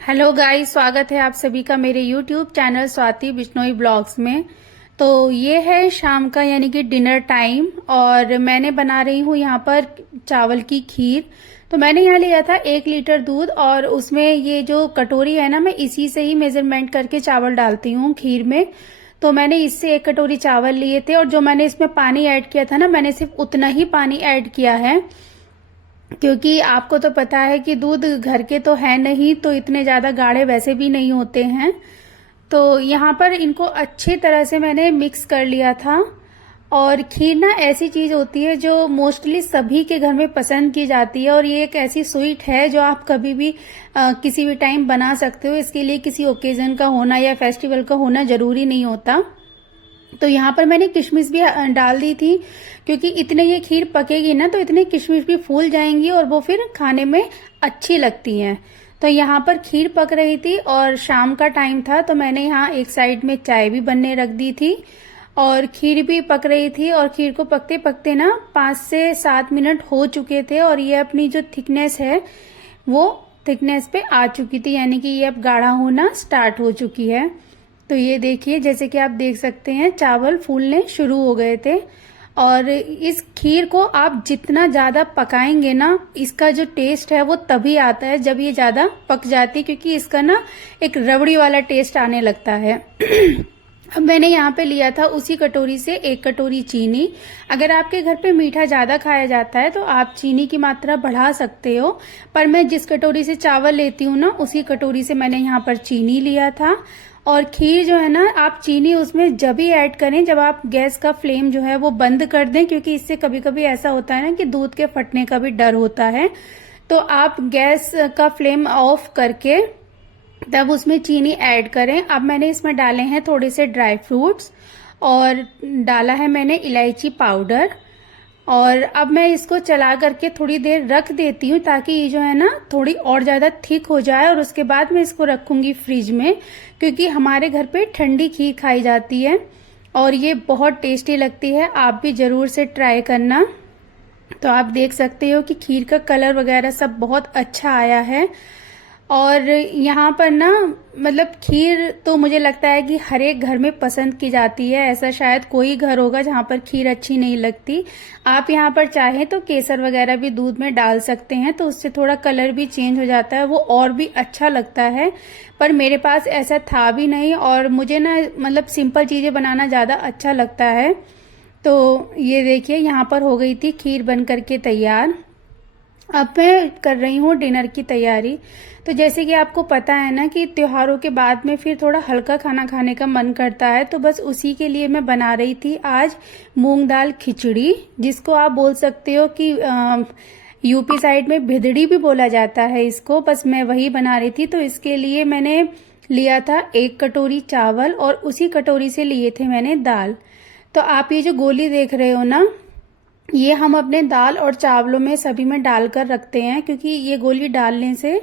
Hello guys, स्वागत है आप सभी का मेरे YouTube channel Swati Bishnoi blogs में। तो ये है शाम का यानी कि डिनर टाइम और मैंने बना रही हूँ यहाँ पर चावल की खीर। तो मैंने यहाँ लिया था 1 लीटर दूध और उसमें ये जो कटोरी है ना, मैं इसी से ही मेजरमेंट करके चावल डालती हूँ खीर में। तो मैंने इससे 1 कटोरी चावल लिए थे और जो मैंने इसमें पानी ऐड किया था ना, मैंने सिर्फ उतना ही पानी ऐड किया है क्योंकि आपको तो पता है कि दूध घर के तो है नहीं, तो इतने ज्यादा गाढ़े वैसे भी नहीं होते हैं। तो यहाँ पर इनको अच्छी तरह से मैंने मिक्स कर लिया था। और खीर ना ऐसी चीज होती है जो मोस्टली सभी के घर में पसंद की जाती है और ये एक ऐसी स्वीट है जो आप कभी भी किसी भी टाइम बना सकते हो। इसके लिए किसी ओकेजन का होना या फेस्टिवल का होना जरूरी नहीं होता। तो यहाँ पर मैंने किशमिश भी डाल दी थी क्योंकि इतने ये खीर पकेगी ना तो इतने किशमिश भी फूल जाएंगी और वो फिर खाने में अच्छी लगती हैं। तो यहाँ पर खीर पक रही थी और शाम का टाइम था, तो मैंने यहाँ एक साइड में चाय भी बनने रख दी थी और खीर भी पक रही थी। और खीर को पकते पकते ना 5 से 7 मिनट हो चुके थे और ये अपनी जो थिकनेस है वो थिकनेस पे आ चुकी थी, यानी कि ये अब गाढ़ा होना स्टार्ट हो चुकी है। तो ये देखिए, जैसे कि आप देख सकते हैं चावल फूलने शुरू हो गए थे। और इस खीर को आप जितना ज्यादा पकाएंगे ना, इसका जो टेस्ट है वो तभी आता है जब ये ज्यादा पक जाती है, क्योंकि इसका ना एक रबड़ी वाला टेस्ट आने लगता है। अब मैंने यहाँ पे लिया था उसी कटोरी से 1 कटोरी चीनी। अगर आपके घर पे मीठा ज्यादा खाया जाता है तो आप चीनी की मात्रा बढ़ा सकते हो, पर मैं जिस कटोरी से चावल लेती हूँ ना, उसी कटोरी से मैंने यहाँ पर चीनी लिया था। और खीर जो है ना, आप चीनी उसमें जब ही ऐड करें जब आप गैस का फ्लेम जो है वो बंद कर दें, क्योंकि इससे कभी कभी ऐसा होता है ना कि दूध के फटने का भी डर होता है। तो आप गैस का फ्लेम ऑफ करके तब उसमें चीनी ऐड करें। अब मैंने इसमें डाले हैं थोड़े से ड्राई फ्रूट्स और डाला है मैंने इलायची पाउडर। और अब मैं इसको चला करके थोड़ी देर रख देती हूँ ताकि ये जो है ना थोड़ी और ज्यादा थिक हो जाए, और उसके बाद मैं इसको रखूंगी फ्रिज में, क्योंकि हमारे घर पे ठंडी खीर खाई जाती है और ये बहुत टेस्टी लगती है। आप भी जरूर से ट्राई करना। तो आप देख सकते हो कि खीर का कलर वगैरह सब बहुत अच्छा आया है। और यहाँ पर ना, मतलब खीर तो मुझे लगता है कि हर एक घर में पसंद की जाती है, ऐसा शायद कोई घर होगा जहाँ पर खीर अच्छी नहीं लगती। आप यहाँ पर चाहें तो केसर वगैरह भी दूध में डाल सकते हैं, तो उससे थोड़ा कलर भी चेंज हो जाता है, वो और भी अच्छा लगता है। पर मेरे पास ऐसा था भी नहीं और मुझे ना मतलब सिंपल चीजें बनाना ज्यादा अच्छा लगता है। तो ये देखिए, यहाँ पर हो गई थी खीर बन करके तैयार। अब मैं कर रही हूँ डिनर की तैयारी। तो जैसे कि आपको पता है ना कि त्योहारों के बाद में फिर थोड़ा हल्का खाना खाने का मन करता है, तो बस उसी के लिए मैं बना रही थी आज मूंग दाल खिचड़ी, जिसको आप बोल सकते हो कि यूपी साइड में भिदड़ी भी बोला जाता है इसको। बस मैं वही बना रही थी। तो इसके लिए मैंने लिया था 1 कटोरी चावल और उसी कटोरी से लिए थे मैंने दाल। तो आप ये जो गोली देख रहे हो ना, ये हम अपने दाल और चावलों में सभी में डालकर रखते हैं, क्योंकि ये गोली डालने से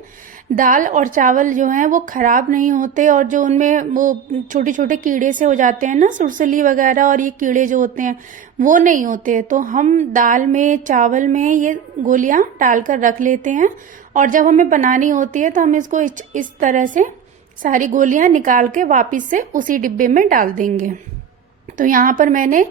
दाल और चावल जो हैं वो खराब नहीं होते और जो उनमें वो छोटे छोटे कीड़े से हो जाते हैं ना, सुरसली वगैरह, और ये कीड़े जो होते हैं वो नहीं होते। तो हम दाल में चावल में ये गोलियां डालकर रख लेते हैं और जब हमें बनानी होती है तो हम इसको इस तरह से सारी गोलियां निकाल के वापिस से उसी डिब्बे में डाल देंगे। तो यहाँ पर मैंने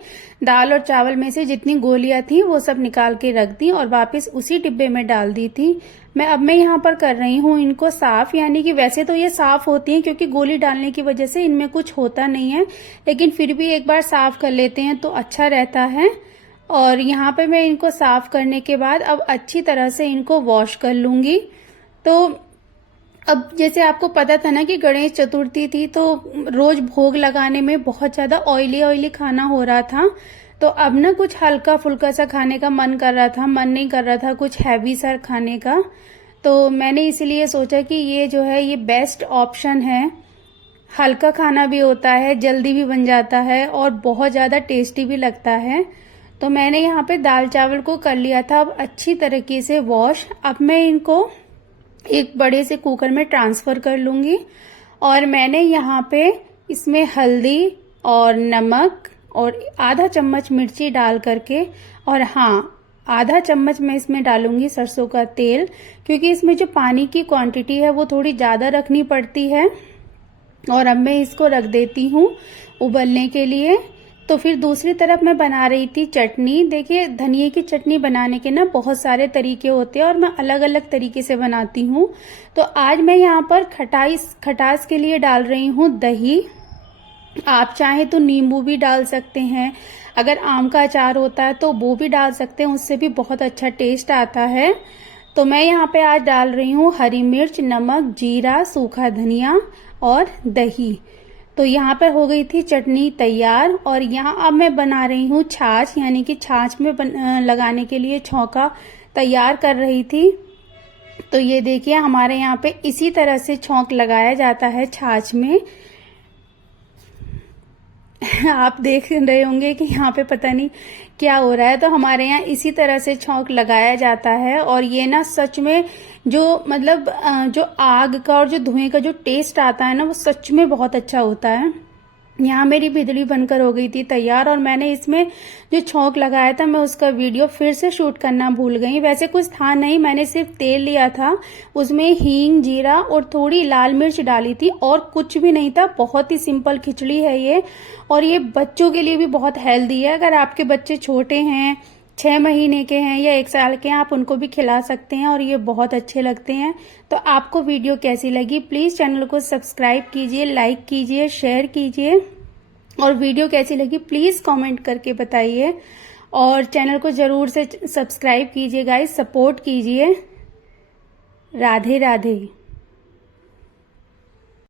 दाल और चावल में से जितनी गोलियां थी वो सब निकाल के रख दी और वापस उसी डिब्बे में डाल दी थी। मैं यहाँ पर कर रही हूँ इनको साफ, यानी कि वैसे तो ये साफ होती हैं क्योंकि गोली डालने की वजह से इनमें कुछ होता नहीं है, लेकिन फिर भी एक बार साफ कर लेते हैं तो अच्छा रहता है। और यहाँ पे मैं इनको साफ करने के बाद अब अच्छी तरह से इनको वॉश कर लूंगी। तो अब जैसे आपको पता था ना कि गणेश चतुर्थी थी, तो रोज भोग लगाने में बहुत ज्यादा ऑयली ऑयली खाना हो रहा था। तो अब ना कुछ हल्का फुल्का सा खाने का मन कर रहा था, मन नहीं कर रहा था कुछ हैवी सा खाने का। तो मैंने इसलिए सोचा कि ये जो है ये बेस्ट ऑप्शन है। हल्का खाना भी होता है, जल्दी भी बन जाता है और बहुत ज्यादा टेस्टी भी लगता है। तो मैंने यहाँ पे दाल चावल को कर लिया था अब अच्छी तरीके से वॉश। अब मैं इनको एक बड़े से कुकर में ट्रांसफर कर लूंगी और मैंने यहाँ पे इसमें हल्दी और नमक और आधा चम्मच मिर्ची डाल करके, और हाँ, आधा चम्मच मैं इसमें डालूंगी सरसों का तेल, क्योंकि इसमें जो पानी की क्वांटिटी है वो थोड़ी ज़्यादा रखनी पड़ती है। और अब मैं इसको रख देती हूँ उबलने के लिए। तो फिर दूसरी तरफ मैं बना रही थी चटनी। देखिए, धनिए की चटनी बनाने के ना बहुत सारे तरीके होते हैं और मैं अलग अलग तरीके से बनाती हूँ। तो आज मैं यहाँ पर खटास के लिए डाल रही हूँ दही। आप चाहें तो नींबू भी डाल सकते हैं, अगर आम का अचार होता है तो वो भी डाल सकते हैं, उससे भी बहुत अच्छा टेस्ट आता है। तो मैं यहाँ पे आज डाल रही हूँ हरी मिर्च, नमक, जीरा, सूखा धनिया और दही। तो यहाँ पर हो गई थी चटनी तैयार। और यहाँ अब मैं बना रही हूँ छाछ, यानी कि छाछ में लगाने के लिए छौंका तैयार कर रही थी। तो ये देखिए, हमारे यहाँ पे इसी तरह से छौंक लगाया जाता है छाछ में। आप देख रहे होंगे कि यहाँ पे पता नहीं क्या हो रहा है। तो हमारे यहाँ इसी तरह से छौंक लगाया जाता है। और ये ना सच में जो मतलब जो आग का और जो धुएं का जो टेस्ट आता है ना, वो सच में बहुत अच्छा होता है। यहाँ मेरी बिजली बनकर हो गई थी तैयार। और मैंने इसमें जो छौंक लगाया था, मैं उसका वीडियो फिर से शूट करना भूल गई। वैसे कुछ था नहीं, मैंने सिर्फ तेल लिया था, उसमें हींग, जीरा और थोड़ी लाल मिर्च डाली थी और कुछ भी नहीं था। बहुत ही सिंपल खिचड़ी है ये। और ये बच्चों के लिए भी बहुत हेल्दी है। अगर आपके बच्चे छोटे हैं, 6 महीने के हैं या 1 साल के हैं, आप उनको भी खिला सकते हैं और ये बहुत अच्छे लगते हैं। तो आपको वीडियो कैसी लगी, प्लीज चैनल को सब्सक्राइब कीजिए, लाइक कीजिए, शेयर कीजिए। और वीडियो कैसी लगी प्लीज कमेंट करके बताइए। और चैनल को जरूर से सब्सक्राइब कीजिए गाइस, सपोर्ट कीजिए। राधे राधे।